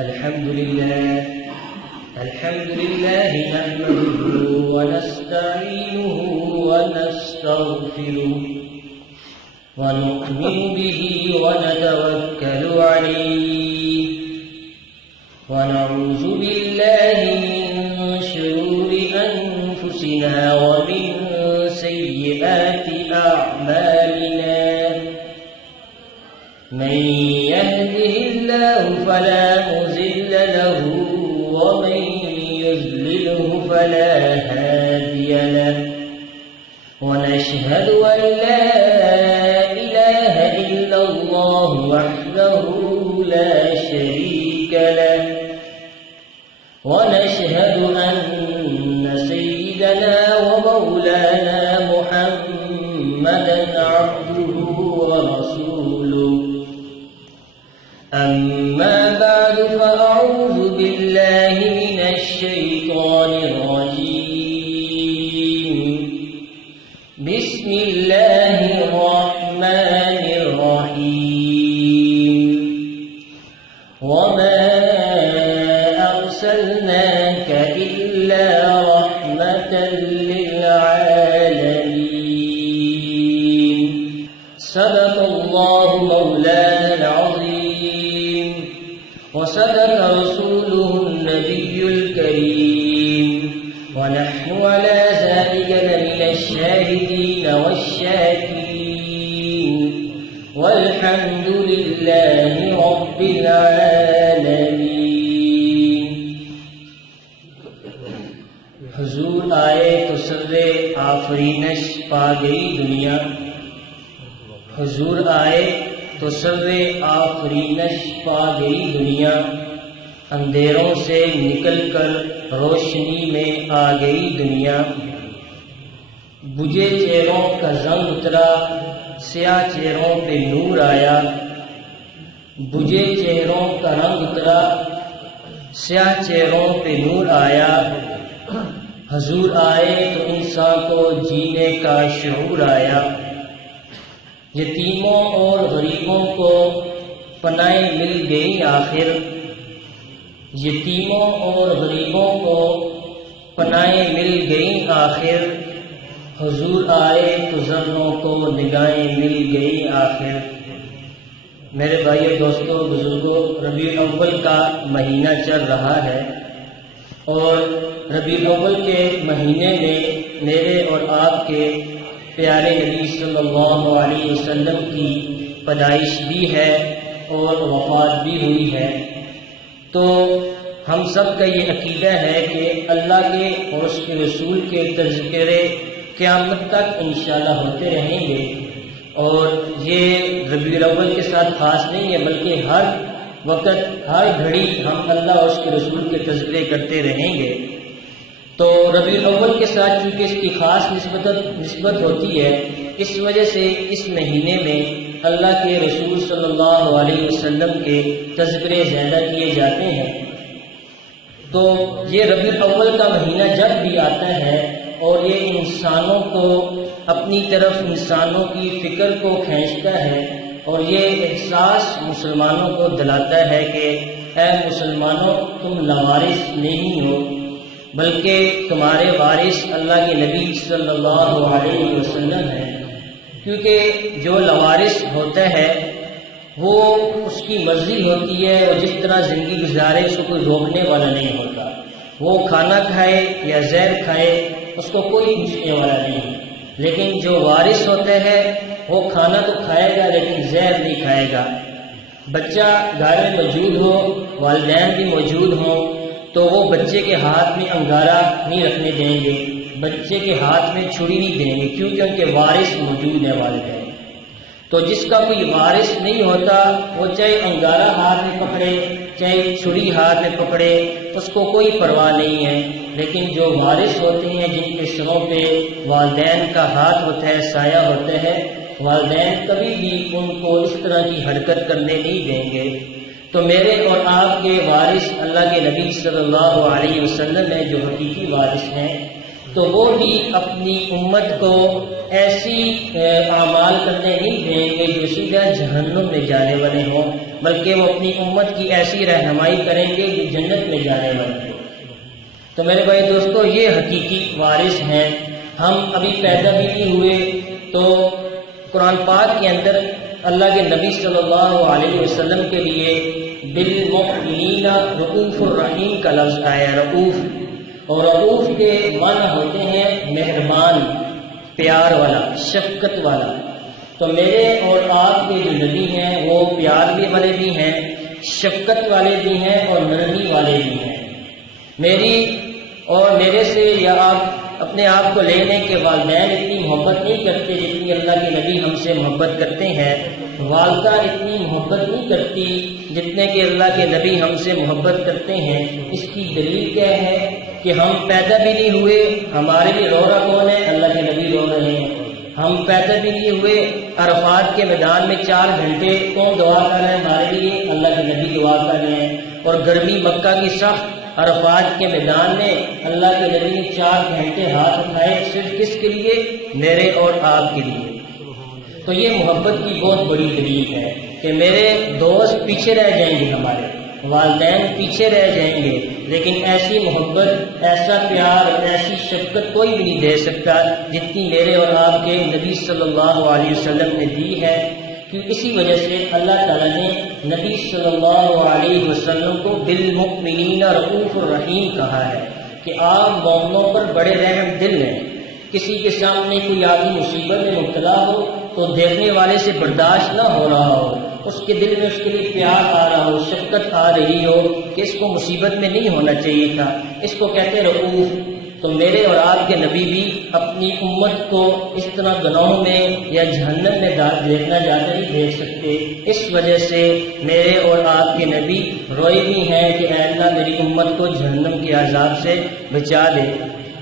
الحمد لله نحمده ونستعينه ونستغفره ونؤمن به ونتوكل عليه ونعوذ بالله من شرور أنفسنا ومن سيئات أعمالنا من يهده الله فلا مضل له ومن يضلله فلا هادي له ونشهد أن لا إله إلا الله وحده لا شريك له ونشهد أن سيدنا ومولانا محمدا عبده ورسوله أما بعد فأعوذ بالله من الشيطان الرجيم بسم الله الرحمن الرحيم وما أرسلناك إلا رحمة للعالمين صدق الله مولانا العظيم وصدق رسوله النبي الكريم ونحن على ذلك لمن الشاهدين والشاكرين والحمد لله رب العالمين. حضور آئے تو سر آفرینش پا گئی دنیا. حضور آئے تو سر آفرینش پا گئی دنیا. اندھیروں سے نکل کر روشنی میں آ گئی دنیا. بجھے چہروں کا رنگ اترا سیاہ چہروں پہ نور آیا. بجھے چہروں کا رنگ اترا سیاہ چہروں پہ نور آیا. حضور آئے تو انسان کو جینے کا شعور آیا. یتیموں اور غریبوں کو پناہیں مل گئی آخر. یتیموں اور غریبوں کو پناہیں مل گئی آخر. حضور آئے تو ذروں کو نگاہیں مل گئی آخر. میرے بھائیو دوستو بزرگوں، ربیع الاول کا مہینہ چل رہا ہے اور ربیع الاول کے مہینے میں میرے اور آپ کے پیارے نبی صلی اللہ علیہ وسلم کی پیدائش بھی ہے اور وفات بھی ہوئی ہے. تو ہم سب کا یہ عقیدہ ہے کہ اللہ کے اور اس کے رسول کے تذکرے قیامت تک انشاءاللہ ہوتے رہیں گے. اور یہ ربیع الاول کے ساتھ خاص نہیں ہے بلکہ ہر وقت ہر گھڑی ہم اللہ اور اس کے رسول کے تذکرے کرتے رہیں گے. تو ربیع الاول کے ساتھ چونکہ اس کی خاص نسبت ہوتی ہے، اس وجہ سے اس مہینے میں اللہ کے رسول صلی اللہ علیہ وسلم کے تذکرے زیادہ کیے جاتے ہیں. تو یہ ربیع الاول کا مہینہ جب بھی آتا ہے اور یہ انسانوں کو اپنی طرف، انسانوں کی فکر کو کھینچتا ہے اور یہ احساس مسلمانوں کو دلاتا ہے کہ اے مسلمانوں، تم لوارث نہیں ہو بلکہ تمہارے وارث اللہ کے نبی صلی اللہ علیہ وسلم ہیں. کیونکہ جو لوارث ہوتا ہے وہ اس کی مرضی ہوتی ہے اور جس طرح زندگی گزارے اس کو کوئی روکنے والا نہیں ہوتا. وہ کھانا کھائے یا زہر کھائے اس کو کوئی پوچھنے والا نہیں. لیکن جو وارث ہوتے ہیں وہ کھانا تو کھائے گا لیکن زہر نہیں کھائے گا. بچہ گھر میں موجود ہو، والدین بھی موجود ہوں تو وہ بچے کے ہاتھ میں انگارہ نہیں رکھنے دیں گے، بچے کے ہاتھ میں چھری نہیں دیں گے، کیونکہ ان کے وارث موجود ہیں والدین. تو جس کا کوئی وارث نہیں ہوتا وہ چاہے انگارہ ہاتھ میں پکڑے چاہے چھری ہاتھ میں پکڑے اس کو کوئی پرواہ نہیں ہے. لیکن جو وارث ہوتے ہیں جن کے سروں پہ والدین کا ہاتھ ہوتا ہے، سایہ ہوتا ہے، والدین کبھی بھی ان کو اس طرح کی حرکت کرنے نہیں دیں گے. تو میرے اور آپ کے وارث اللہ کے نبی صلی اللہ علیہ وسلم ہیں جو حقیقی وارث ہیں. تو وہ بھی اپنی امت کو ایسی اعمال کرنے نہیں دیں گے جو سیدھا جہنم میں جانے والے ہوں، بلکہ وہ اپنی امت کی ایسی رہنمائی کریں گے جو جنت میں جانے والے ہوں۔ تو میرے بھائی دوستو، یہ حقیقی وارث ہیں۔ ہم ابھی پیدا بھی نہیں ہوئے تو قرآن پاک کے اندر اللہ کے نبی صلی اللہ علیہ وسلم کے لیے بالمؤمنین رؤوف الرحیم کا لفظ آیا۔ رؤوف، اور رؤوف کے معنی ہوتے ہیں مہربان، پیار والا، شفقت والا۔ تو میرے اور آپ کے جو نبی ہیں وہ پیار بھی والے بھی ہیں، شفقت والے بھی ہیں اور نرمی والے بھی ہیں۔ میری اور میرے سے یا آپ اپنے آپ کو لینے کے والدین اتنی محبت نہیں کرتے جتنی اللہ کے نبی ہم سے محبت کرتے ہیں، والدہ اتنی محبت نہیں کرتی جتنے کہ اللہ کے نبی ہم سے محبت کرتے ہیں۔ اس کی دلیل کیا ہے کہ ہم پیدا بھی نہیں ہوئے، ہمارے لیے رو رہا کون ہے؟ اللہ کے نبی رو رہے ہیں۔ ہم پیدا بھی نہیں ہوئے، عرفات کے میدان میں 4 گھنٹے کون دعا کر رہے ہیں ہمارے لیے؟ اللہ کے نبی دعا کر رہے ہیں۔ اور گرمی مکہ کی سخت، عرفات کے میدان میں اللہ کے نبی نے 4 گھنٹے ہاتھ اٹھائے، صرف کس کے لیے؟ میرے اور آپ کے لیے۔ تو یہ محبت کی بہت بڑی دلیل ہے کہ میرے دوست پیچھے رہ جائیں گے، ہمارے والدین پیچھے رہ جائیں گے، لیکن ایسی محبت، ایسا پیار، ایسی شفقت کوئی بھی نہیں دے سکتا جتنی میرے اور آپ کے نبی صلی اللہ علیہ وسلم نے دی ہے۔ کیوں؟ اسی وجہ سے اللہ تعالیٰ نے نبی صلی اللہ علیہ وسلم کو بالمؤمنین رؤوف الرحیم کہا ہے کہ آپ مومنوں پر بڑے رحم دل ہیں۔ کسی کے سامنے کوئی آدمی مصیبت میں مبتلا ہو تو دیکھنے والے سے برداشت نہ ہو رہا ہو، اس کے دل میں اس کے لیے پیار آ رہا ہو، شفقت آ رہی ہو کہ اس کو مصیبت میں نہیں ہونا چاہیے تھا، اس کو کہتے ہیں رؤوف۔ تو میرے اور آپ کے نبی بھی اپنی امت کو اس طرح گناہوں میں یا جہنم میں دیکھنا جاتے نہیں دیکھ سکتے۔ اس وجہ سے میرے اور آپ کے نبی روئے بھی ہیں کہ اے اللہ میری امت کو جہنم کے عذاب سے بچا دے۔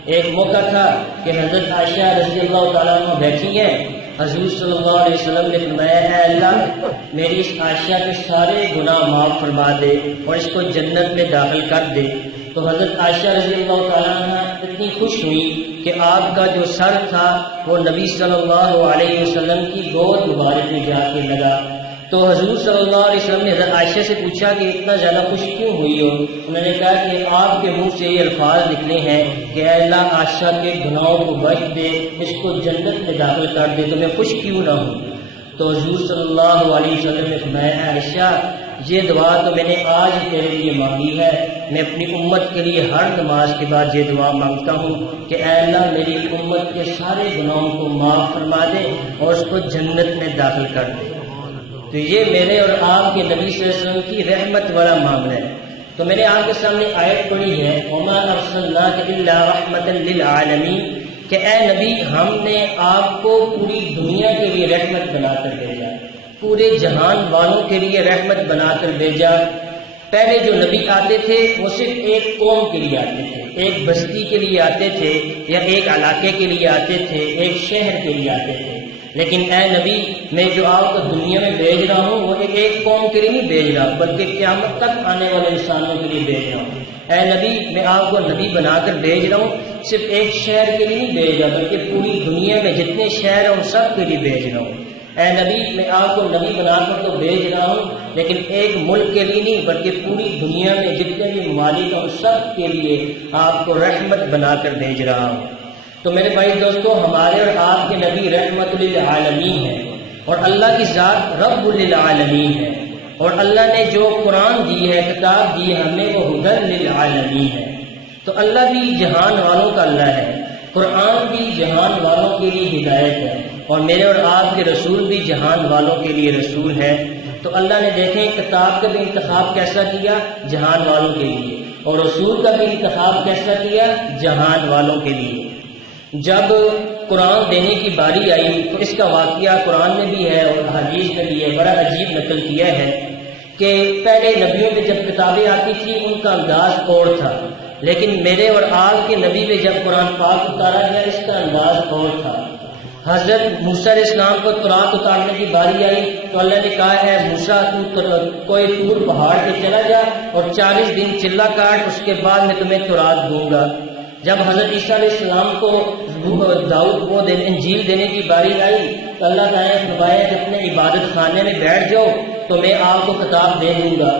ایک موقع تھا کہ حضرت عائشہ رضی اللہ تعالیٰ عنہ بیٹھی ہیں، حضور صلی اللہ علیہ وسلم نے فرمایا اے اللہ میری اس عائشہ کے سارے گناہ معاف فرما دے اور اس کو جنت میں داخل کر دے۔ تو حضرت عائشہ رضی اللہ تعالیٰ عنہ اتنی خوش ہوئی کہ آپ کا جو سر تھا وہ نبی صلی اللہ علیہ وسلم کی گود مبارک میں جا کے لگا۔ تو حضور صلی اللہ علیہ وسلم نے حضرت عائشہ سے پوچھا کہ اتنا زیادہ خوش کیوں ہوئی ہو؟ انہوں نے کہا کہ آپ کے منہ سے یہ الفاظ نکلے ہیں کہ اے اللہ عائشہ کے گناہوں کو بخش دے، اس کو جنت میں داخل کر دے، تو میں خوش کیوں نہ ہوں؟ تو حضور صلی اللہ علیہ وسلم نے فرمایا عائشہ یہ دعا تو میں نے آج تیرے لیے مانگی ہے، میں اپنی امت کے لیے ہر نماز کے بعد یہ دعا مانگتا ہوں کہ اے اللہ میری امت کے سارے گناہوں کو معاف فرما دے اور اس کو جنت میں داخل کر دے۔ تو یہ میرے اور آپ کے نبی صلی اللہ علیہ وسلم کی رحمت والا معاملہ ہے۔ تو میں نے آپ کے سامنے آیت پڑھی ہے وَمَا أَرْسَلْنَاكَ إِلَّا رَحْمَةً لِّلْعَالَمِينَ کہ اے نبی ہم نے آپ کو پوری دنیا کے لیے رحمت بنا کر بھیجا، پورے جہان والوں کے لیے رحمت بنا کر بھیجا۔ پہلے جو نبی آتے تھے وہ صرف ایک قوم کے لیے آتے تھے، ایک بستی کے لیے آتے تھے یا ایک علاقے کے لیے آتے تھے، ایک شہر کے لیے آتے تھے۔ لیکن اے نبی میں جو آپ کو دنیا میں بھیج رہا ہوں وہ ایک قوم کے لیے نہیں بھیج رہا بلکہ قیامت تک آنے والے انسانوں کے لیے بھیج رہا ہوں۔ اے نبی میں آپ کو نبی بنا کر بھیج رہا ہوں، صرف ایک شہر کے لیے نہیں بھیج رہا بلکہ پوری دنیا میں جتنے شہر ہیں ان سب کے لیے بھیج رہا ہوں۔ اے نبی میں آپ کو نبی بنا کر تو بھیج رہا ہوں لیکن ایک ملک کے لیے نہیں بلکہ پوری دنیا میں جتنے بھی ممالک ہیں ان سب کے لیے آپ کو رحمت بنا کر بھیج رہا ہوں۔ تو میرے بھائی دوستو ہمارے اور آپ کے نبی رحمت للعالمین ہیں اور اللہ کی ذات رب للعالمین ہے، اور اللہ نے جو قرآن دی ہے، کتاب دی ہے ہمیں وہ ہدی للعالمین ہے۔ تو اللہ بھی جہان والوں کا اللہ ہے، قرآن بھی جہان والوں کے لیے ہدایت ہے، اور میرے اور آپ کے رسول بھی جہان والوں کے لیے رسول ہے۔ تو اللہ نے دیکھیں کتاب کا بھی انتخاب کیسا کیا؟ جہان والوں کے لیے، اور رسول کا بھی انتخاب کیسا کیا؟ جہان والوں کے لیے۔ جب قرآن دینے کی باری آئی تو اس کا واقعہ قرآن میں بھی ہے اور حدیث میں بھی ہے، بڑا عجیب نقل کیا ہے کہ پہلے نبیوں میں جب کتابیں آتی تھی ان کا انداز اور تھا، لیکن میرے اور آپ کے نبی میں جب قرآن پاک اتارا گیا اس کا انداز اور تھا۔ حضرت موسیٰ علیہ السلام کو تورات اتارنے کی باری آئی تو اللہ نے کہا ہے موسیٰ تو کوئی طور پہاڑ پہ چلا جا اور 40 دن چلا کاٹ، اس کے بعد میں تمہیں تورات دوں گا۔ جب حضرت عیسیٰ علیہ السلام کو داؤد کو انجیل دینے کی باری آئی تو اللہ تعالیٰ نے فرمایا کہ اپنے عبادت خانے میں بیٹھ جاؤ تو میں آپ کو کتاب دے دوں گا۔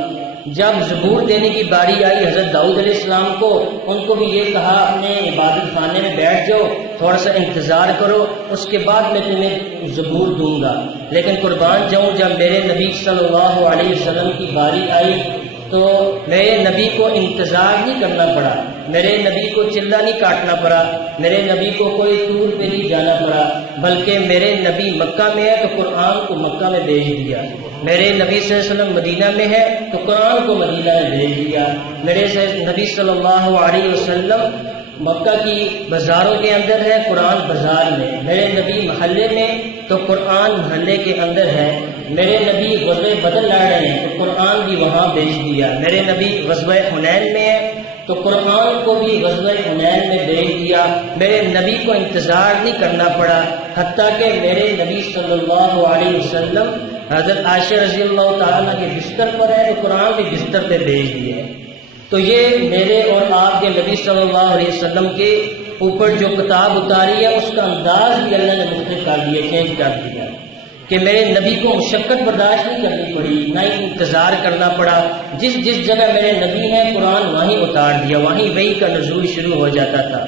جب زبور دینے کی باری آئی حضرت داؤد علیہ السلام کو، ان کو بھی یہ کہا اپنے عبادت خانے میں بیٹھ جاؤ، تھوڑا سا انتظار کرو، اس کے بعد میں تمہیں زبور دوں گا۔ لیکن قربان جاؤں، جب میرے نبی صلی اللہ علیہ وسلم کی باری آئی تو میرے نبی کو انتظار نہیں کرنا پڑا، میرے نبی کو چلہ نہیں کاٹنا پڑا، میرے نبی کو کوئی ٹور پہ نہیں جانا پڑا، بلکہ میرے نبی مکہ میں ہے تو قرآن کو مکہ میں بھیج دیا۔ میرے نبی صلی اللہ علیہ وسلم مدینہ میں ہے تو قرآن کو مدینہ میں بھیج دیا۔ میرے نبی صلی اللہ علیہ وسلم مکہ کی بازاروں کے اندر ہے، قرآن بازار میں۔ میرے نبی محلے میں تو قرآن محلے کے اندر ہے۔ میرے نبی غزوہ بدر لڑ رہے ہیں تو قرآن بھی وہاں بھیج دیا۔ میرے نبی غزوہ حنین میں ہے تو قرآن کو بھی غزوہ حنین میں بھیج دیا۔ میرے نبی کو انتظار نہیں کرنا پڑا، حتیٰ کہ میرے نبی صلی اللہ علیہ وسلم حضرت عائشہ رضی اللہ تعالیٰ کے بستر پر ہے تو قرآن بھی بستر پہ بھیج دیا ہے۔ تو یہ میرے اور آپ کے نبی صلی اللہ علیہ وسلم کے اوپر جو کتاب اتاری ہے اس کا انداز بھی اللہ نے مختلف کر دیا، چینج کر دیا، کہ میرے نبی کو مشقت برداشت نہیں کرنی پڑی، نہ ہی انتظار کرنا پڑا۔ جس جس جگہ میرے نبی ہیں قرآن وہیں اتار دیا، وہیں وحی کا نزول شروع ہو جاتا تھا۔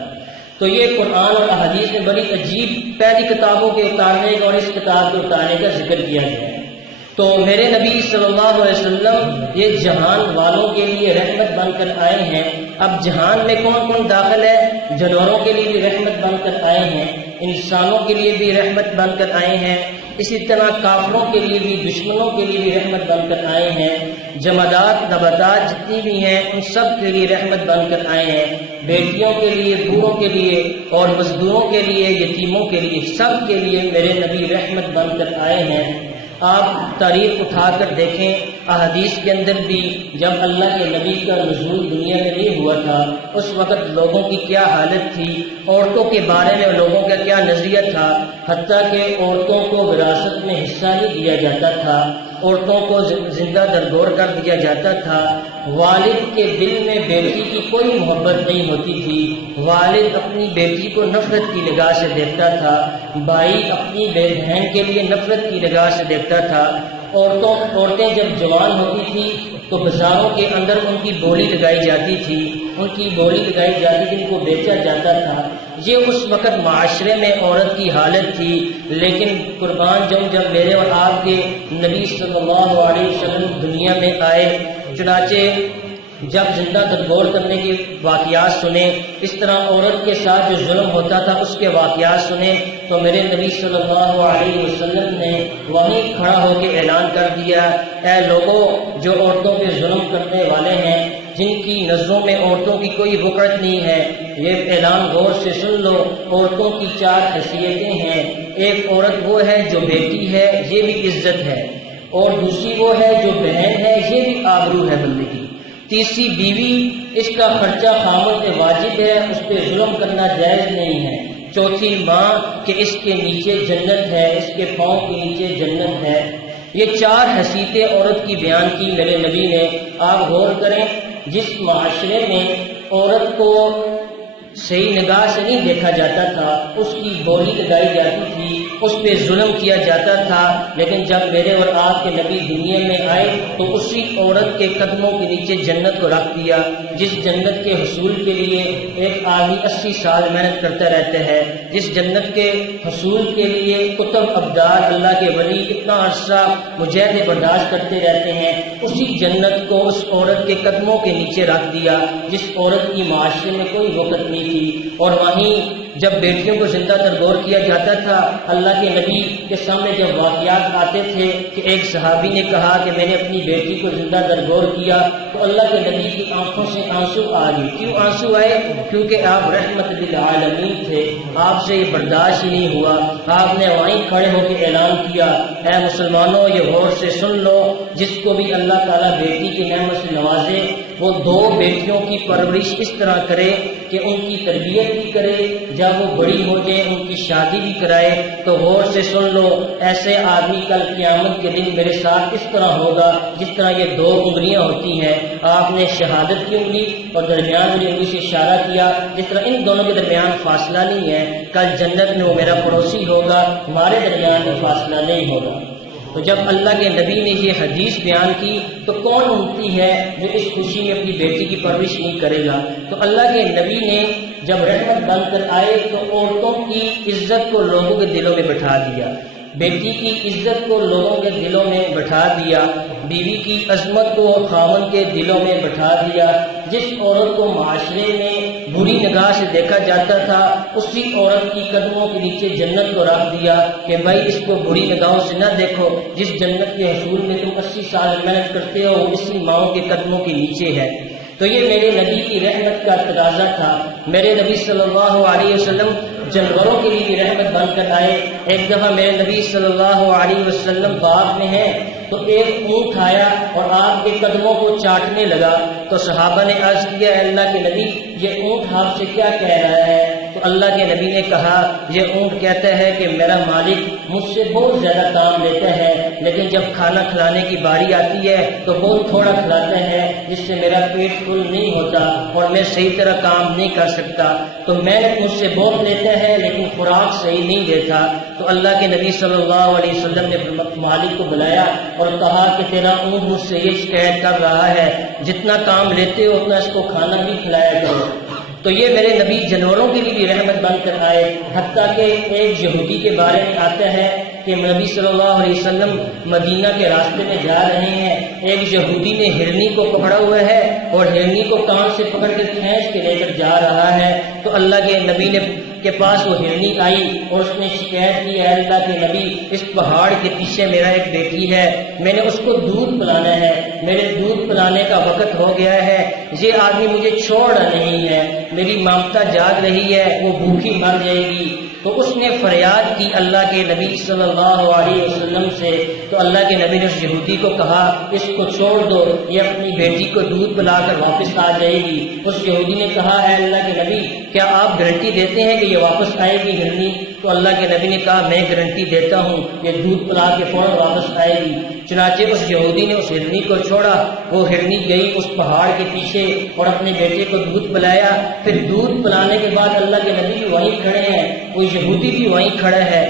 تو یہ قرآن اور احادیث میں بڑی عجیب پہلی کتابوں کے اتارنے کا اور اس کتاب کے اتارنے کا ذکر کیا گیا ہے۔ تو میرے نبی صلی اللہ علیہ وسلم یہ جہان والوں کے لیے رحمت بن کر آئے ہیں۔ اب جہان میں کون کون داخل ہے؟ جانوروں کے لیے بھی رحمت بن کر آئے ہیں، انسانوں کے لیے بھی رحمت بن کر آئے ہیں، اسی طرح کافروں کے لیے بھی، دشمنوں کے لیے بھی رحمت بن کر آئے ہیں، جمادات نباتات جتنی بھی ہیں ان سب کے لیے رحمت بن کر آئے ہیں، بیٹیوں کے لیے، بوڑھوں کے لیے اور مزدوروں کے لیے، یتیموں کے لیے، سب کے لیے میرے نبی رحمت بن کر آئے ہیں۔ آپ تاریخ اٹھا کر دیکھیں، احادیث کے اندر بھی جب اللہ کے نبی کا نزول دنیا میں نہیں ہوا تھا اس وقت لوگوں کی کیا حالت تھی، عورتوں کے بارے میں لوگوں کا کیا نظریہ تھا، حتیٰ کہ عورتوں کو وراثت میں حصہ نہیں دیا جاتا تھا، عورتوں کو زندہ درگور کر دیا جاتا تھا، والد کے دل میں بیٹی کی کوئی محبت نہیں ہوتی تھی، والد اپنی بیٹی کو نفرت کی نگاہ سے دیکھتا تھا، بھائی اپنی بہن کے لیے نفرت کی نگاہ سے دیکھتا تھا۔ عورتیں جب جوان ہوتی تھی تو بازاروں کے اندر ان کی بولی لگائی جاتی تھی، ان کی بولی لگائی جاتی تھی، ان کو بیچا جاتا تھا۔ یہ اس وقت معاشرے میں عورت کی حالت تھی، لیکن قربان جب میرے اور آپ کے نبی صلی اللہ علیہ وسلم دنیا میں آئے، چنانچہ جب زندہ درگور کرنے کے واقعات سنے، اس طرح عورت کے ساتھ جو ظلم ہوتا تھا اس کے واقعات سنے، تو میرے نبی صلی اللہ علیہ وسلم نے وہیں کھڑا ہو کے اعلان کر دیا، اے لوگوں جو عورتوں پہ ظلم کرنے والے ہیں، جن کی نظروں میں عورتوں کی کوئی وقعت نہیں ہے، یہ اعلان غور سے سن لو۔ عورتوں کی 4 حیثیتیں ہیں، ایک عورت وہ ہے جو بیٹی ہے، یہ بھی عزت ہے، اور دوسری وہ ہے جو بہن ہے، یہ بھی آبرو ہے بندگی، تیسری بیوی، اس کا خرچہ خامد پہ واجب ہے، اس پہ ظلم کرنا جائز نہیں ہے، چوتھی ماں کہ اس کے نیچے جنت ہے، اس کے پاؤں کے نیچے جنت ہے۔ یہ 4 حیثیتیں عورت کی بیان کی میرے نبی نے۔ آپ غور کریں، جس معاشرے میں عورت کو صحیح نگاہ سے نہیں دیکھا جاتا تھا، اس کی بولی لگائی جاتی تھی، اس پہ ظلم کیا جاتا تھا، لیکن جب میرے اور آپ کے نبی دنیا میں آئے تو اسی عورت کے قدموں کے نیچے جنت کو رکھ دیا، جس جنت کے حصول کے لیے ایک آدمی 80 سال محنت کرتا رہتا ہے، جس جنت کے حصول کے لیے کتب ابدال اللہ کے ولی اتنا عرصہ مجاہدے برداشت کرتے رہتے ہیں، اسی جنت کو اس عورت کے قدموں کے نیچے رکھ دیا جس عورت کی معاشرے میں کوئی وقت نہیں تھی۔ اور وہیں جب بیٹیوں کو زندہ درگور کیا جاتا تھا، اللہ کے نبی کے سامنے جب واقعات آتے تھے کہ ایک صحابی نے کہا کہ میں نے اپنی بیٹی کو زندہ درگور کیا، تو اللہ کے نبی کی آنکھوں سے آنسو آ گئے۔ کیوں آنسو آئے؟ کیونکہ آپ رحمت للعالمین تھے، آپ سے یہ برداشت ہی نہیں ہوا، آپ نے وہیں کھڑے ہو کے اعلان کیا، اے مسلمانوں یہ غور سے سن لو، جس کو بھی اللہ تعالیٰ بیٹی کی نعمت سے نوازے وہ دو بیٹیوں کی پرورش اس طرح کرے کہ ان کی تربیت بھی کرے، جب وہ بڑی ہو جائے ان کی شادی بھی کرائے۔ تو غور سے سن لو، ایسے آدمی کل قیامت کے دن میرے ساتھ اس طرح ہوگا جس طرح یہ دو انگلیاں ہوتی ہیں۔ آپ نے شہادت کی انگلی اور درمیان والی انگلی سے اشارہ کیا، جس طرح ان دونوں کے درمیان فاصلہ نہیں ہے، کل جنت میں وہ میرا پڑوسی ہوگا، ہمارے درمیان میں فاصلہ نہیں ہوگا۔ تو جب اللہ کے نبی نے یہ حدیث بیان کی تو کون امتی ہے جو اس خوشی میں اپنی بیٹی کی پرورش نہیں کرے گا؟ تو اللہ کے نبی نے جب رحمت بن کر آئے تو عورتوں کی عزت کو لوگوں کے دلوں میں بٹھا دیا، بیٹی کی عزت کو لوگوں کے دلوں میں بٹھا دیا، بیوی کی عظمت کو خاوند کے دلوں میں بٹھا دیا۔ جس عورت کو معاشرے میں بری نگاہ سے دیکھا جاتا تھا، اسی عورت کی قدموں کے نیچے جنت کو رکھ دیا کہ بھائی اس کو بری نگاہوں سے نہ دیکھو، جس جنت کے حصول میں تم 80 سال محنت کرتے ہو اسی ماؤں کے قدموں کے نیچے ہے۔ تو یہ میرے نبی کی رحمت کا تقاضا تھا۔ میرے نبی صلی اللہ علیہ وسلم جانوروں کے لیے بھی رحمت بن کر آئے۔ ایک دفعہ میرے نبی صلی اللہ علیہ وسلم باغ میں ہیں تو ایک اونٹ آیا اور آپ کے قدموں کو چاٹنے لگا، تو صحابہ نے عرض کیا اے اللہ کے نبی یہ اونٹ آپ سے کیا کہہ رہا ہے؟ تو اللہ کے نبی نے کہا یہ اونٹ کہتا ہے کہ میرا مالک مجھ سے بہت زیادہ کام لیتا ہے، لیکن جب کھانا کھلانے کی باری آتی ہے تو بہت تھوڑا کھلاتا ہے، جس سے میرا پیٹ فل نہیں ہوتا اور میں صحیح طرح کام نہیں کر سکتا۔ تو محنت مجھ سے بہت لیتا ہے لیکن خوراک صحیح نہیں دیتا۔ تو اللہ کے نبی صلی اللہ علیہ وسلم نے مالک کو بلایا اور کہا کہ تیرا اونٹ مجھ سے یہ شکایت کر رہا ہے، جتنا کام لیتے ہو اتنا اس کو کھانا بھی کھلایا کرو۔ تو یہ میرے نبی جانوروں کے لیے بھی رحمت بن کر آئے، حتیٰ کہ ایک یہودی کے بارے میں آتا ہے کہ نبی صلی اللہ علیہ وسلم مدینہ کے راستے میں جا رہے ہیں، ایک یہودی نے ہرنی کو پکڑا ہوا ہے اور ہرنی کو کان سے پکڑ کے کھینچ کے لے کر جا رہا ہے۔ تو اللہ کے نبی کے پاس وہ ہرنی آئی اور اس نے شکایت کی اے اللہ کے نبی اس پہاڑ کے پیچھے میرا ایک بیٹی ہے، میں نے اس کو دودھ پلانا ہے، میرے دودھ پلانے کا وقت ہو گیا ہے، یہ آدمی مجھے چھوڑ نہیں ہے، میری مامتا جاگ رہی ہے، وہ بھوکی مر جائے گی۔ تو اس نے فریاد کی اللہ کے نبی صلی اللہ علیہ وسلم سے، تو اللہ کے نبی نے اس یہودی کو کہا اس کو چھوڑ دو، یہ اپنی بیٹی کو دودھ پلا کر واپس آ جائے گی۔ اس یہودی نے کہا اے اللہ کے نبی کیا آپ گارنٹی دیتے ہیں کہ یہ واپس آئے گی ہرنی؟ تو اللہ کے نبی نے کہا میں گارنٹی دیتا ہوں یہ دودھ پلا کے فوراً واپس آئے گی۔ چنانچہ اس یہودی نے اس ہرنی کو چھوڑا، وہ ہرنی گئی اس پہاڑ کے پیچھے اور اپنے بیٹے کو دودھ پلایا۔ پھر دودھ پلانے کے بعد اللہ کے نبی بھی وہیں کھڑے ہیں، وہ یہودی بھی وہیں کھڑا ہے،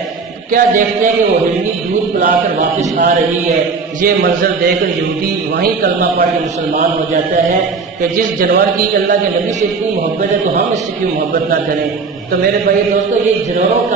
کیا دیکھتے ہیں کہ وہ ہرنی دودھ پلا کر واپس آ رہی ہے۔ یہ منظر دیکھ کر یہودی وہیں کلمہ پڑھ کے مسلمان ہو جاتا ہے کہ جس جانور کی اللہ کے نبی سے اتنی محبت ہے تو ہم اس سے کیوں محبت نہ کریں۔ تو میرے بھائی دوستو یہ جانوروں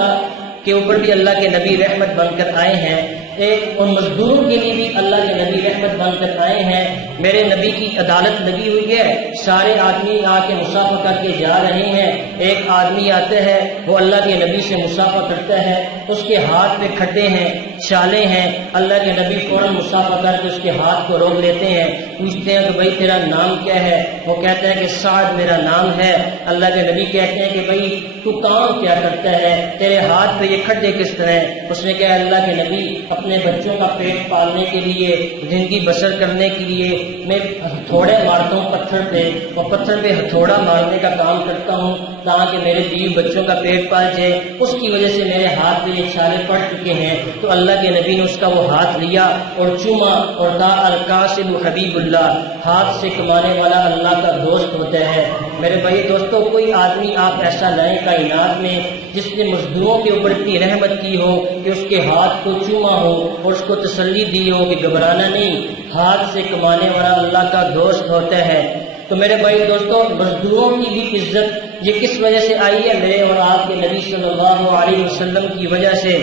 کے اوپر بھی اللہ کے نبی رحمت بن کر آئے ہیں، ایک ان مزدوروں کے لیے بھی اللہ کے نبی رحمت بن کر آئے ہیں۔ میرے نبی کی عدالت لگی ہوئی ہے، سارے آدمی آ کے مصافحہ کر کے جا رہے ہیں۔ ایک آدمی آتا ہے وہ اللہ کے نبی سے مصافحہ کرتا ہے، اس کے ہاتھ پہ کھڈے ہیں، چھالے ہیں، اللہ کے نبی فوراً مصافحہ کر کے اس کے ہاتھ کو روک لیتے ہیں، پوچھتے ہیں کہ بھائی تیرا نام کیا ہے؟ وہ کہتا ہے کہ سعد میرا نام ہے۔ اللہ کے نبی کہتے ہیں کہ بھائی تو کام کیا کرتا ہے، تیرے ہاتھ پہ یہ کھڈے کس طرح؟ اس نے کہا اللہ کے نبی اپنے بچوں کا پیٹ پالنے کے لیے، زندگی بسر کرنے کے لیے میں ہتھوڑے مارتا ہوں پتھر پہ، اور پتھر پہ ہتھوڑا مارنے کا کام کرتا ہوں تاکہ میرے بیوی بچوں کا پیٹ پال جائے، اس کی وجہ سے میرے ہاتھ پہ یہ چھالے پڑ چکے ہیں۔ تو اللہ کے نبی نے اس کا وہ ہاتھ لیا اور چوما، اور دا القاسم حبیب اللہ، ہاتھ سے کمانے والا اللہ کا دوست ہوتا ہے۔ میرے بھائی دوستو کوئی آدمی آپ ایسا لائیں کائنات میں جس نے مزدوروں کے اوپر اتنی رحمت کی ہو کہ اس کے ہاتھ کو چوما ہو اور اس کو تسلی دی ہو کہ گھبرانا نہیں، ہاتھ سے کمانے والا اللہ کا دوست ہوتا ہے۔ تو میرے بھائی دوستو مزدوروں کی بھی عزت یہ کس وجہ سے آئی ہے؟ میرے اور آپ کے نبی صلی اللہ علیہ وسلم کی وجہ سے۔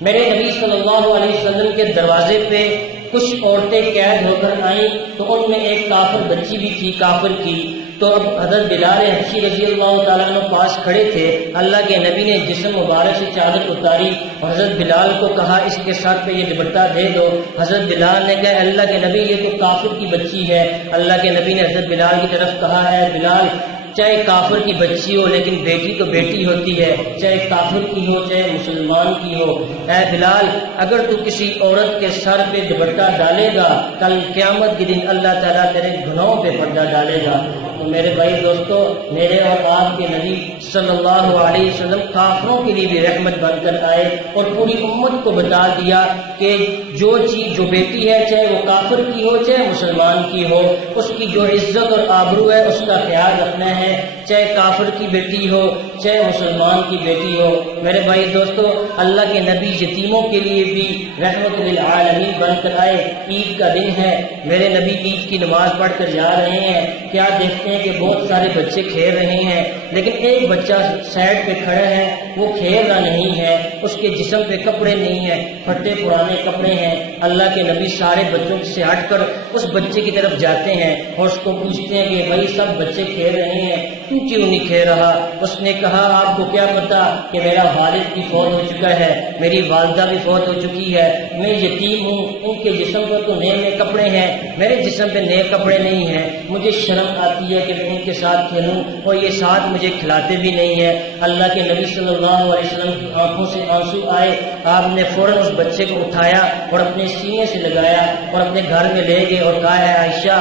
میرے نبی صلی اللہ علیہ وسلم کے دروازے پہ کچھ عورتیں قید ہو کر آئیں تو ان میں ایک کافر بچی بھی تھی، کافر کی۔ تو اب حضرت بلال حبشی رضی اللہ تعالیٰ عنہ پاس کھڑے تھے، اللہ کے نبی نے جسم مبارک سے چادر اتاری اور حضرت بلال کو کہا اس کے سر پہ یہ دوپٹہ دے دو۔ حضرت بلال نے کہا اللہ کے نبی یہ تو کافر کی بچی ہے۔ اللہ کے نبی نے حضرت بلال کی طرف کہا ہے بلال چاہے کافر کی بچی ہو لیکن بیٹی تو بیٹی ہوتی ہے، چاہے کافر کی ہو چاہے مسلمان کی ہو۔ اے بلال، اگر تو کسی عورت کے سر پہ دوپٹہ ڈالے گا، کل قیامت کے دن اللہ تعالیٰ تیرے گناہوں پہ پردہ ڈالے گا۔ تو میرے بھائی دوستو، میرے اور آپ کے نبی صلی اللہ علیہ وسلم کافروں کے لیے بھی رحمت بن کر آئے اور پوری امت کو بتا دیا کہ جو چیز جو بیٹی ہے، چاہے وہ کافر کی ہو چاہے مسلمان کی ہو، اس کی جو عزت اور آبرو ہے اس کا خیال رکھنا ہے، چاہے کافر کی بیٹی ہو چاہے مسلمان کی بیٹی ہو۔ میرے بھائی دوستو، اللہ کے نبی یتیموں کے لیے بھی رحمت للعالمین بن کر آئے۔ عید کا دن ہے، میرے نبی عید کی نماز پڑھ کر جا رہے ہیں، کیا دیکھتے ہیں کہ بہت سارے بچے کھیل رہے ہیں، لیکن ایک بچہ سائڈ پہ کھڑا ہے، وہ کھیل رہا نہیں ہے، اس کے جسم پہ کپڑے نہیں ہیں، پھٹے پرانے کپڑے ہیں۔ اللہ کے نبی سارے بچوں سے ہٹ کر اس بچے کی طرف جاتے ہیں اور اس کو پوچھتے ہیں کہ بھائی سب بچے کھیل رہے ہیں، تو کیوں نہیں کھیل رہا؟ اس نے کہا آپ کو کیا پتا کہ میرا والد بھی فوت ہو چکا ہے، میری والدہ بھی فوت ہو چکی ہے، میں یتیم ہوں، ان کے جسم پر تو نئے نئے کپڑے ہیں، میرے جسم پہ نئے کپڑے نہیں ہیں، مجھے شرم آتی ہے کہ میں ان کے ساتھ کھیلوں اور یہ ساتھ مجھے کھلاتے بھی نہیں ہیں۔ اللہ کے نبی صلی اللہ علیہ وسلم کی آنکھوں سے آنسو آئے، آپ نے فوراً اس بچے کو اٹھایا اور اپنے سینے سے لگایا اور اپنے گھر میں لے گئے اور کہا ہے عائشہ،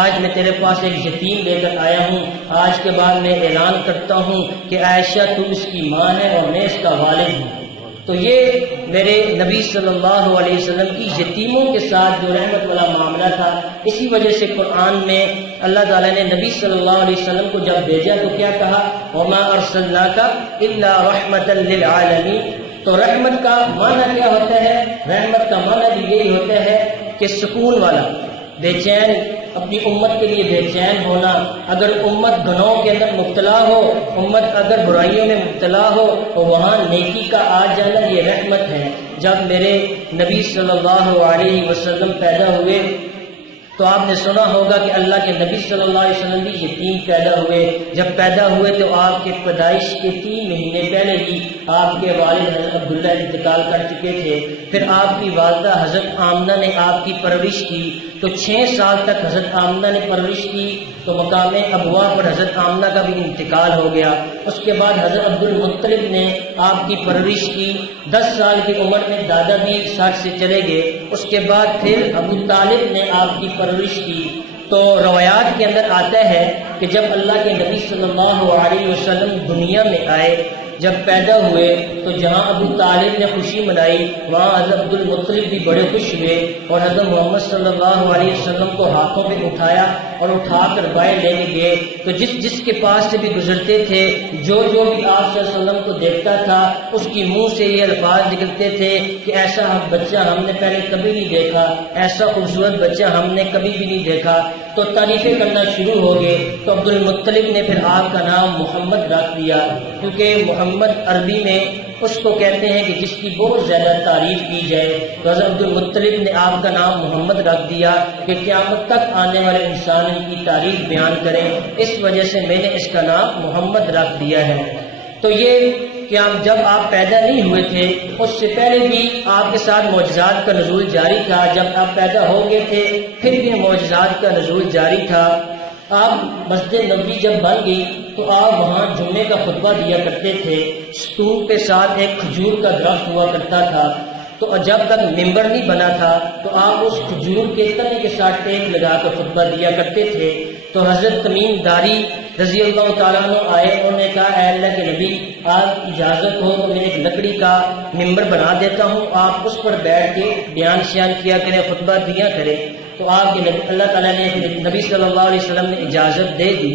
آج میں تیرے پاس ایک یتیم لے کر آیا ہوں، آج کے بعد میں اعلان کرتا ہوں کہ عائشہ تو اس کی ماں ہے اور میں اس کا والد ہوں۔ تو یہ میرے نبی صلی اللہ علیہ وسلم کی یتیموں کے ساتھ جو رحمت والا معاملہ تھا، اسی وجہ سے قرآن میں اللہ تعالیٰ نے نبی صلی اللہ علیہ وسلم کو جب بھیجا تو کیا کہا؟ وَمَا أَرْسَلْنَاكَ إِلَّا رَحْمَةً لِّلْعَالَمِينَ۔ تو رحمت کا معنی کیا ہوتا ہے؟ رحمت کا معنی بھی یہی ہوتا ہے کہ سکون والا، بے چین، اپنی امت کے لیے بے چین ہونا۔ اگر امت گناہوں کے اندر مبتلا ہو، امت اگر برائیوں میں مبتلا ہو تو وہاں نیکی کا آ جانا یہ رحمت ہے۔ جب میرے نبی صلی اللہ علیہ وسلم پیدا ہوئے تو آپ نے سنا ہوگا کہ اللہ کے نبی صلی اللہ علیہ وسلم بھی یتیم پیدا ہوئے۔ جب پیدا ہوئے تو آپ کے پیدائش کے 3 مہینے پہلے ہی آپ کے والد حضرت عبداللہ انتقال کر چکے تھے۔ پھر آپ کی والدہ حضرت آمنہ نے آپ کی پرورش کی، تو 6 سال تک حضرت آمنہ نے پرورش کی، تو مقام ابوا پر حضرت آمنہ کا بھی انتقال ہو گیا۔ اس کے بعد حضرت عبد المطلب نے آپ کی پرورش کی، 10 سال کی عمر میں دادا بھی ساتھ سے چلے گئے۔ اس کے بعد پھر ابو طالب نے آپ کی پرورش کی۔ تو روایات کے اندر آتا ہے کہ جب اللہ کے نبی صلی اللہ علیہ وسلم دنیا میں آئے، جب پیدا ہوئے تو جہاں ابو طالب نے خوشی منائی وہاں حضرت عبد المطلب بھی بڑے خوش ہوئے اور حضرت محمد صلی اللہ علیہ وسلم کو ہاتھوں پہ اٹھایا اور اٹھا کر بائیں لے کے گئے۔ تو جس کے پاس سے بھی گزرتے تھے، جو بھی آپ صلی اللہ علیہ وسلم کو دیکھتا تھا، اس کی منہ سے یہ الفاظ نکلتے تھے کہ ایسا بچہ ہم نے پہلے کبھی نہیں دیکھا، ایسا خوبصورت بچہ ہم نے کبھی بھی نہیں دیکھا۔ تو تعریفیں کرنا شروع ہو گئے۔ تو عبد المطلب نے پھر آپ کا نام محمد رکھ دیا، کیونکہ محمد عربی میں اس کو کہتے ہیں کہ جس کی بہت زیادہ تعریف کی جائے۔ تو حضرت عبد المطلب نے آپ کا نام محمد رکھ دیا کہ قیامت تک آنے والے انسان ان کی تعریف بیان کریں، اس وجہ سے میں نے اس کا نام محمد رکھ دیا ہے۔ تو یہ کہ جب آپ پیدا نہیں ہوئے تھے اس سے پہلے بھی آپ کے ساتھ معجزات کا نزول جاری تھا، جب آپ پیدا ہو گئے تھے پھر بھی معجزات کا نزول جاری تھا۔ آپ مسجد نبوی جب بن گئی تو آپ وہاں جمعے کا خطبہ دیا کرتے تھے، ستون کے ساتھ ایک کھجور کا درخت ہوا کرتا تھا۔ تو جب تک ممبر نہیں بنا تھا تو آپ اس کھجور کے تنے کے ساتھ ٹیک لگا کر خطبہ دیا کرتے تھے۔ تو حضرت تمیم داری رضی اللہ تعالیٰ عنہ آئے، انہوں نے کہا اے اللہ کے نبی، آپ اجازت ہو تو میں ایک لکڑی کا ممبر بنا دیتا ہوں، آپ اس پر بیٹھ کے بیان شیان کیا کریں، خطبہ دیا کریں۔ تو آپ کے اللہ تعالیٰ نے نبی صلی اللہ علیہ وسلم نے اجازت دے دی۔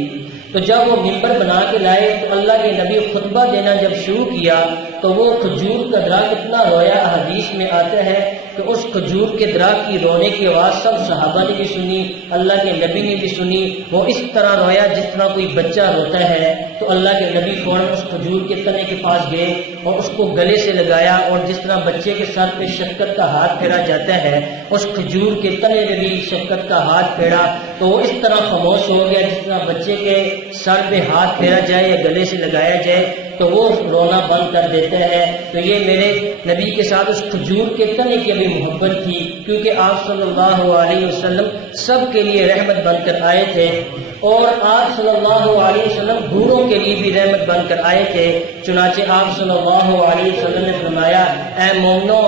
تو جب وہ ممبر بنا کے لائے تو اللہ کے نبی خطبہ دینا جب شروع کیا تو وہ کھجور کا درخت اتنا رویا، حدیث میں آتا ہے کہ اس کھجور کے درخت کی رونے کی آواز سب صحابہ نے بھی سنی، اللہ کے نبی نے بھی سنی۔ وہ اس طرح رویا جس طرح کوئی بچہ روتا ہے۔ تو اللہ کے نبی فوراً اس کھجور کے تنے کے پاس گئے اور اس کو گلے سے لگایا، اور جس طرح بچے کے سر پہ شفقت کا ہاتھ پھیرا جاتا ہے اس کھجور کے تنے میں بھی شفقت کا ہاتھ پھیرا، تو وہ اس طرح خاموش ہو گیا جس طرح بچے کے سر پہ ہاتھ پھیرا جائے یا گلے سے لگایا جائے تو وہ رونا بند کر دیتا ہے۔ تو یہ میرے نبی کے ساتھ اس کھجور کے تنے کی ابھی بھی محبت تھی، کیونکہ آپ صلی اللہ علیہ وسلم سب کے لیے رحمت بن کر آئے تھے، اور آپ صلی اللہ علیہ وسلم بوڑھوں کے لیے بھی رحمت بن کر آئے تھے۔ چنانچہ آپ صلی اللہ علیہ وسلم نے فرمایا، اے مومنو،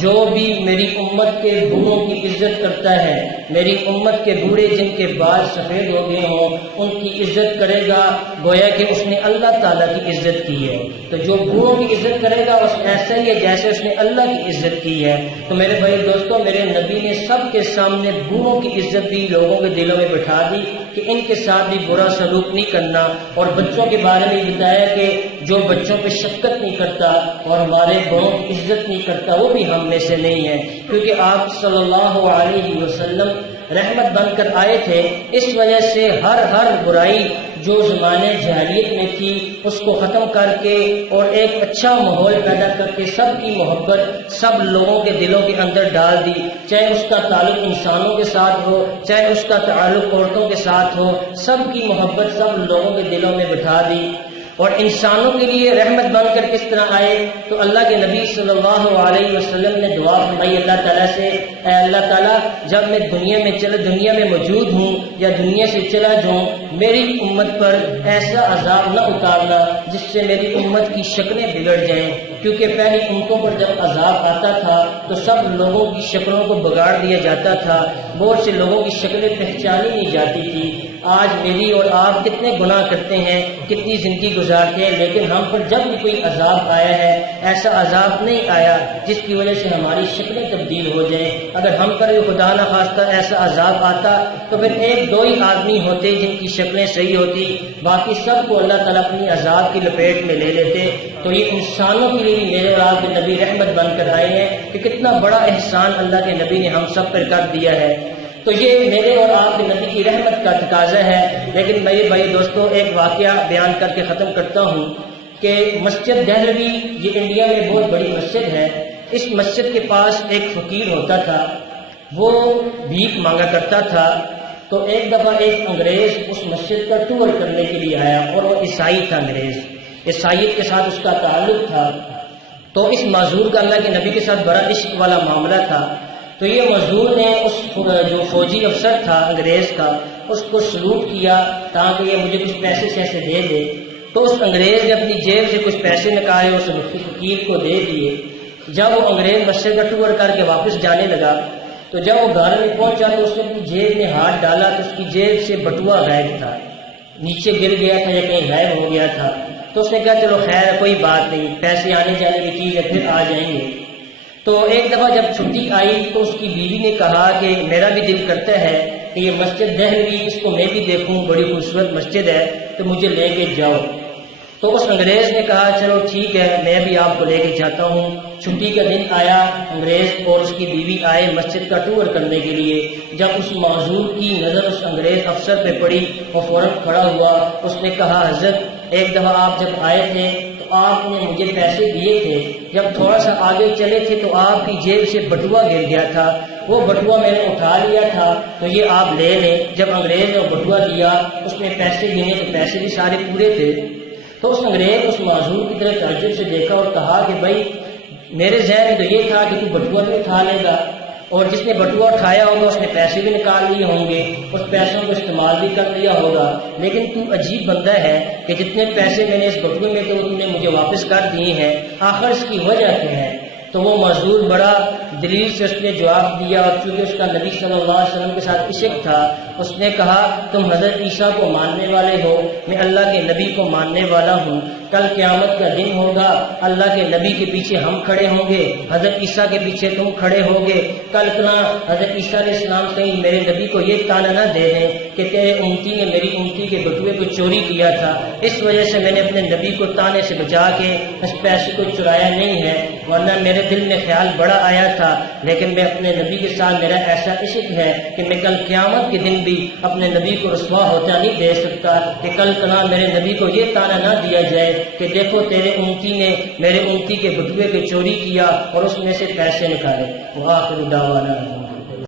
جو بھی میری امت کے بوڑھوں کی عزت کرتا ہے، میری امت کے بوڑھے جن کے بال سفید ہو گئے ہوں، ان کی عزت کرے گا گویا کہ اس نے اللہ تعالیٰ کی عزت کی ہے۔ تو جو بوڑھوں کی عزت کرے گا اس ایسا ہی ہے جیسے اس نے اللہ کی عزت کی ہے۔ تو میرے بھائی دوستو، میرے نبی نے سب کے سامنے بوڑھوں کی عزت بھی لوگوں کے دلوں میں بٹھا دی کہ ان کے ساتھ بھی برا سلوک نہیں کرنا، اور بچوں کے بارے میں بتایا کہ جو بچوں پہ شفقت نہیں کرتا اور ہمارے بڑوں کی عزت نہیں کرتا وہ بھی ہم میں سے نہیں ہے، کیونکہ آپ صلی اللہ علیہ وسلم رحمت بن کر آئے تھے۔ اس وجہ سے ہر برائی جو زمانے جاہلیت میں تھی اس کو ختم کر کے اور ایک اچھا ماحول پیدا کر کے سب کی محبت سب لوگوں کے دلوں کے اندر ڈال دی، چاہے اس کا تعلق انسانوں کے ساتھ ہو، چاہے اس کا تعلق عورتوں کے ساتھ ہو، سب کی محبت سب لوگوں کے دلوں میں بٹھا دی۔ اور انسانوں کے لیے رحمت بن کر کس طرح آئے؟ تو اللہ کے نبی صلی اللہ علیہ وسلم نے دعا فرمائی اللہ تعالیٰ سے، اے اللہ تعالیٰ، جب میں دنیا میں موجود ہوں یا دنیا سے چلا جاؤں، میری امت پر ایسا عذاب نہ اتارنا جس سے میری امت کی شکلیں بگڑ جائیں، کیونکہ پہلی امتوں پر جب عذاب آتا تھا تو سب لوگوں کی شکلوں کو بگاڑ دیا جاتا تھا، بہت سے لوگوں کی شکلیں پہچانی نہیں جاتی تھی۔ آج میری اور آپ کتنے گناہ کرتے ہیں، کتنی زندگی گزارتے ہیں، لیکن ہم پر جب بھی کوئی عذاب آیا ہے ایسا عذاب نہیں آیا جس کی وجہ سے ہماری شکلیں تبدیل ہو جائیں۔ اگر ہم پر خدا نہ خواستہ ایسا عذاب آتا تو پھر ایک دو ہی آدمی ہوتے جن کی شکلیں صحیح ہوتی، باقی سب کو اللہ تعالیٰ اپنی عذاب کی لپیٹ میں لے لیتے۔ تو یہ انسانوں کے لیے بھی میرے اور آپ کے نبی رحمت بن کر آئے ہیں کہ کتنا بڑا احسان اللہ کے نبی نے ہم سب پر کر دیا ہے۔ تو یہ میرے اور آپ کے نبی کی رحمت کا تقاضا ہے۔ لیکن میرے بھائی دوستوں، ایک واقعہ بیان کر کے ختم کرتا ہوں کہ مسجد دہلوی یہ انڈیا میں بہت بڑی مسجد ہے۔ اس مسجد کے پاس ایک فقیر ہوتا تھا، وہ بھیک مانگا کرتا تھا۔ تو ایک دفعہ ایک انگریز اس مسجد کا ٹور کرنے کے لیے آیا، اور وہ عیسائی تھا، انگریز عیسائیت کے ساتھ اس کا تعلق تھا۔ تو اس معذور کا اللہ کے نبی کے ساتھ بڑا عشق والا معاملہ تھا۔ تو یہ مزدور نے اس جو فوجی افسر تھا انگریز کا، اس کو سلوٹ کیا تاکہ یہ مجھے کچھ پیسے شیسے دے دے۔ تو اس انگریز نے اپنی جیب سے کچھ پیسے نکالے اس فقیر کو دے دیے۔ جب وہ انگریز مسجد کا ٹور کر کے واپس جانے لگا تو جب وہ گھر میں پہنچا تو اس نے اپنی جیب میں ہاتھ ڈالا تو اس کی جیب سے بٹوا غائب تھا، نیچے گر گیا تھا یا کہیں غائب ہو گیا تھا۔ تو اس نے کہا چلو خیر ہے، کوئی بات نہیں، پیسے آنے جانے کی چیز ہے، پھر آ جائیں گے۔ تو ایک دفعہ جب چھٹی آئی تو اس کی بیوی نے کہا کہ میرا بھی دل کرتا ہے کہ یہ مسجد دہلوی، اس کو میں بھی دیکھوں، بڑی خوبصورت مسجد ہے، تو مجھے لے کے جاؤ۔ تو اس انگریز نے کہا چلو ٹھیک ہے، میں بھی آپ کو لے کے جاتا ہوں۔ چھٹی کا دن آیا، انگریز اور اس کی بیوی آئے مسجد کا ٹور کرنے کے لیے۔ جب اس معذور کی نظر اس انگریز افسر پہ پڑی، وہ فوراً کھڑا ہوا۔ اس نے کہا حضرت، ایک دفعہ آپ جب آئے تھے تو آپ نے مجھے پیسے دیے تھے، جب تھوڑا سا آگے چلے تھے تو آپ کی جیب سے بٹوا گر گیا تھا، وہ بٹوا میں نے اٹھا لیا تھا، تو یہ آپ لے لیں۔ جب انگریز نے وہ بٹوا دیا، اس میں پیسے گنے تو پیسے بھی سارے پورے تھے۔ تو اس انگریز اس معذور کی طرف تعجب سے دیکھا اور کہا کہ بھائی میرے ذہن میں تو یہ تھا کہ تو بٹوا بھی اٹھا لے گا، اور جس نے بٹوا اٹھایا ہوگا اس نے پیسے بھی نکال لیے ہوں گے، اس پیسوں کو استعمال بھی کر لیا ہوگا، لیکن تو عجیب بندہ ہے کہ جتنے پیسے میں نے اس بٹوے میں تو تم نے مجھے واپس کر دیے ہیں، آخر اس کی وجہ کیا ہے؟ تو وہ معذور بڑا دلیل سے اس نے جواب دیا، اور چونکہ اس کا نبی صلی اللہ علیہ وسلم کے ساتھ عشق تھا، اس نے کہا تم حضرت عیسیٰ کو ماننے والے ہو، میں اللہ کے نبی کو ماننے والا ہوں، کل قیامت کا دن ہوگا، اللہ کے نبی کے پیچھے ہم کھڑے ہوں گے، حضرت عیسیٰ کے پیچھے تم کھڑے ہوگے، کل کنا حضرت عیسیٰ علیہ السلام کہیں میرے نبی کو یہ تانا نہ دے دیں کہ تیرے امتی نے میری امتی کے بٹوے کو چوری کیا تھا، اس وجہ سے میں نے اپنے نبی کو تانے سے بچا کے اس پیسے کو چرایا نہیں ہے، ورنہ میرے دل میں خیال بڑا آیا تھا، لیکن میں اپنے نبی کے ساتھ میرا ایسا عشق ہے کہ میں کل قیامت کے دن بھی اپنے نبی کو رسوا ہوتا نہیں دے سکتا کہ کل کنا میرے نبی کو یہ تانا نہ دیا جائے کہ دیکھو تیرے امتی نے میرے امتی کے بٹوے کو چوری کیا اور اس میں سے پیسے نکالے۔ وآخر دعوانا